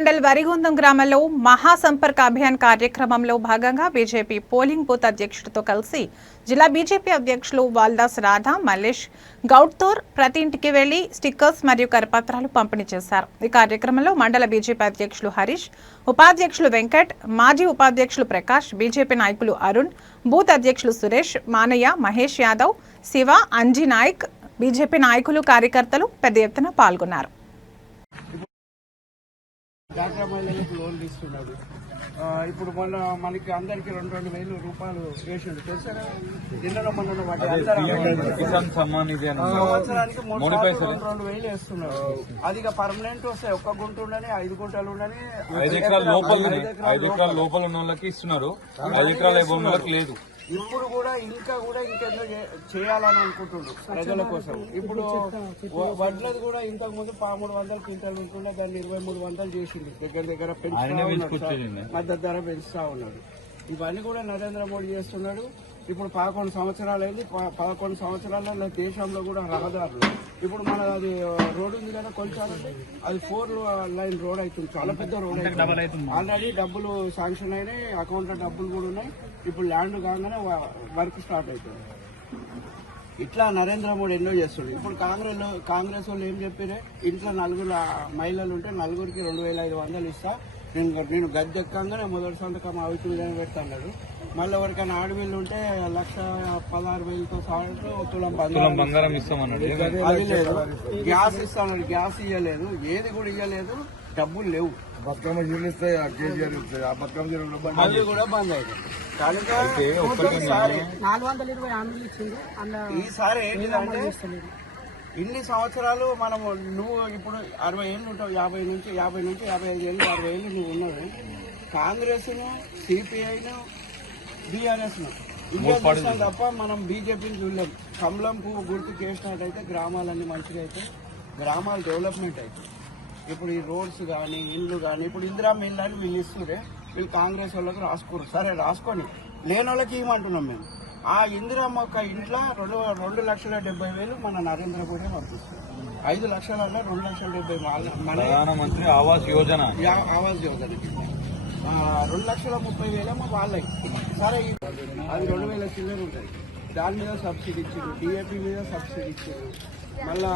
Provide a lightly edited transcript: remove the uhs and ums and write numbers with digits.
మండల్ వరిగొందం గ్రామంలో మహాసంపర్క అభియాన్ కార్యక్రమంలో భాగంగా బీజేపీ పోలింగ్ బూత్ అధ్యక్షుడితో కలిసి జిల్లా బీజేపీ అధ్యక్షులు వాల్దాస్ రాధా మల్లేష్ గౌడ్తోర్ ప్రతి ఇంటికి వెళ్లి స్టిక్కర్స్ మరియు కరపత్రాలు పంపిణీ చేశారు. ఈ కార్యక్రమంలో మండల బీజేపీ అధ్యక్షులు హరీష్, ఉపాధ్యక్షులు వెంకట్, మాజీ ఉపాధ్యక్షులు ప్రకాష్, బీజేపీ నాయకులు అరుణ్, బూత్ అధ్యక్షులు సురేష్, మానయ్య, మహేష్ యాదవ్, శివ, అంజీ నాయక్, బీజేపీ నాయకులు, కార్యకర్తలు పెద్ద ఎత్తున పాల్గొన్నారు. డాక్రా మహిళలకు లోన్ తీసుకున్నాడు. ఇప్పుడు మొన్న మనకి అందరికి 2,000 రూపాయలు వేసిండు. తెలుసా నిన్న మొన్న సంవత్సరానికి 2,000 వేస్తున్నాడు. అది పర్మనెంట్ వస్తాయి. ఒక్క గుంట ఉండని 5 గుంటలు ఉండని 5 ఎకరాల లోపల ఉన్న వాళ్ళకి ఇస్తున్నారు. 5 ఎకరాల భూములకు లేదు. ఇప్పుడు కూడా ఇంకెంతో చేయాలని అనుకుంటుండ్రు ప్రజల కోసం. ఇప్పుడు వడ్లది కూడా ఇంతకు ముందు 1300 క్వింటాలు ఉంటుండే, దాన్ని 2300 చేసింది. దగ్గర మద్దతు ధర పెంచుతా ఉన్నాడు. ఇవన్నీ కూడా నరేంద్ర మోడీ చేస్తున్నాడు. ఇప్పుడు 11 సంవత్సరాలు అయింది. 11 సంవత్సరాలలో దేశంలో కూడా రహదారులు ఇప్పుడు మన అది రోడ్ ఉంది కదా కొంచెం, అది 4 లైన్ రోడ్ అవుతుంది. చాలా పెద్ద రోడ్ అవుతుంది. ఆల్రెడీ డబ్బులు శాంక్షన్ అయినాయి, అకౌంట్ లో డబ్బులు కూడా ఉన్నాయి. ఇప్పుడు ల్యాండ్ కాగానే వర్క్ స్టార్ట్ అవుతుంది. ఇట్లా నరేంద్ర మోడీ ఎన్నో చేస్తుంది. ఇప్పుడు కాంగ్రెస్ వాళ్ళు ఏం చెప్పారే, ఇంట్లో 4 మహిళలు ఉంటే 4కి 2,500 ఇస్తా, నేను గద్దెక్కంగానే మొదటి సంతకం అవుతుందని పెడతాడు. మళ్ళీ ఎవరికైనా ఆడపిల్లలు ఉంటే 1,16,000తో తులం బంగారం ఇస్తామన్నాడు. అది లేదు. గ్యాస్ ఇస్తాడు, గ్యాస్ ఇవ్వలేదు, ఏది కూడా ఇవ్వలేదు, డబ్బులు లేవు. బతుకమ్మ జీవులు ఇస్తాయి, కేజీఆర్ ఇస్తాయి, ఆ బతుకమ్మ జీవులు అది కూడా బంద్ అయింది. కనుక ఈసారి ఏంటిదంటే ఇన్ని సంవత్సరాలు మనము నువ్వు ఇప్పుడు 60 ఏళ్ళు ఉంటావు, 50 నుంచి 55 ఏళ్ళు 60 ఏళ్ళు నువ్వు ఉన్నావు. కాంగ్రెస్ ను, సిపిఐను, బీఆర్ఎస్ ను ఇండియా తప్ప మనం బీజేపీని చూడలేము. కమలం పువ్వు గుర్తు చేసినట్టయితే గ్రామాలన్నీ మంచిగా అయితే, గ్రామాలు డెవలప్మెంట్ అవుతాయి. ఇప్పుడు ఈ రోడ్స్ కానీ ఇల్లు కానీ, ఇప్పుడు ఇందిరామ్మ ఇల్లు అని వీళ్ళు ఇస్తుంటే వీళ్ళు కాంగ్రెస్ వాళ్ళకి రాసుకోరు. సరే రాసుకొని లేని వాళ్ళకి ఇవ్వమంటున్నాం మేము. ఆ ఇందిరామ్మ ఒక ఇంట్లో 2,70,000 మన నరేంద్ర మోడీ పంపిస్తారు. 5 లక్షలలో 2,70,000 ప్రధానమంత్రి ఆవాస్ యోజన 2,30,000 వాళ్ళకి. సరే అది 2,000 చిల్లర ఉంటుంది. దాని మీద సబ్సిడీ ఇచ్చారు, డిఏపీ మీద సబ్సిడీ ఇచ్చారు. మళ్ళా